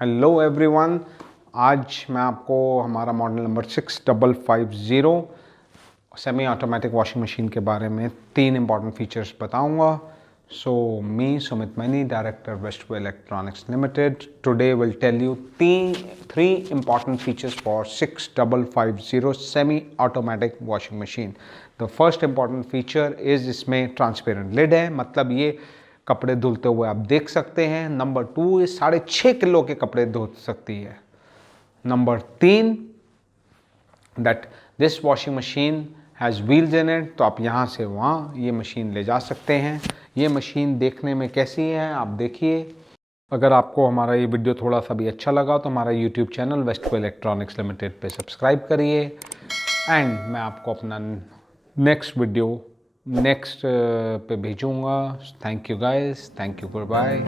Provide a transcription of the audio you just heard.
Hello everyone, आज मैं आपको हमारा model number 6550 semi automatic washing machine के बारे में 3 इंपॉर्टेंट फीचर्स बताऊंगा। So me Sumit Maini, director Westway electronics limited, today will tell you 3 important features for 6550 semi automatic washing machine. The first important feature is इसमें transparent lid है, मतलब ये कपड़े धुलते हुए आप देख सकते हैं। नंबर 2, ये 6.5 किलो के कपड़े धो सकती है। Number 3, that this washing machine has wheels in it, तो आप यहाँ से वहाँ ये मशीन ले जा सकते हैं। ये मशीन देखने में कैसी है आप देखिए। अगर आपको हमारा ये वीडियो थोड़ा सा भी अच्छा लगा तो हमारा YouTube channel Westway electronics limited पे सब्सक्राइब करिए। एंड मैं आपको अपना नेक्स्ट वीडियो पे भेजूँगा। Thank you guys, thank you, good bye.